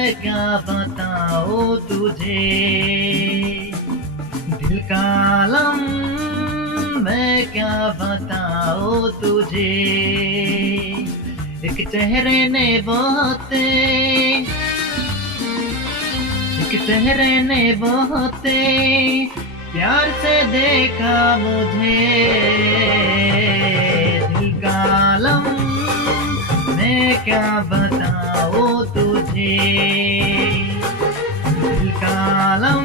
मैं क्या बताऊं तुझे, दिल का आलम मैं क्या बताऊं तुझे। एक चेहरे ने बहुत प्यार से देखा मुझे, दिल का आलम मैं क्या बताऊं तुझे, दिल का आलम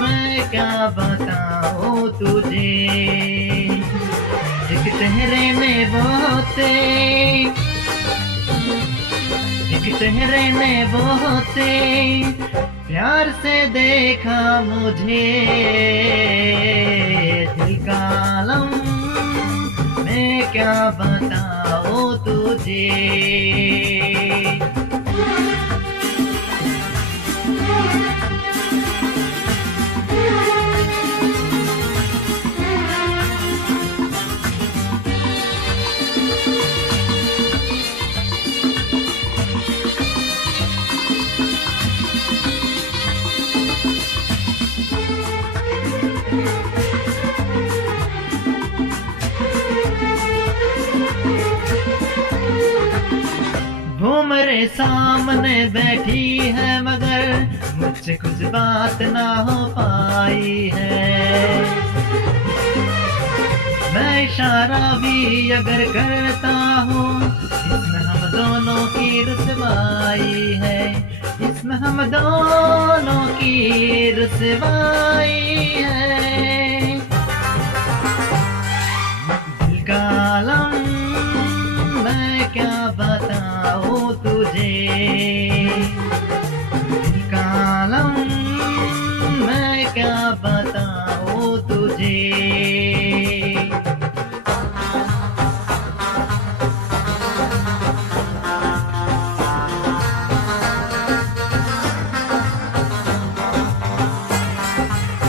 मैं क्या बताऊं तुझे। एक चेहरे ने बहुत प्यार से देखा मुझे, दिल का आलम मैं क्या बताऊं तुझे। वो मेरे सामने बैठी है मगर मुझसे कुछ बात ना हो पाई है। मैं इशारा भी अगर करता हूँ इसमें हम दोनों की रुसवाई है, इसमें हम दोनों की रुसवाई है।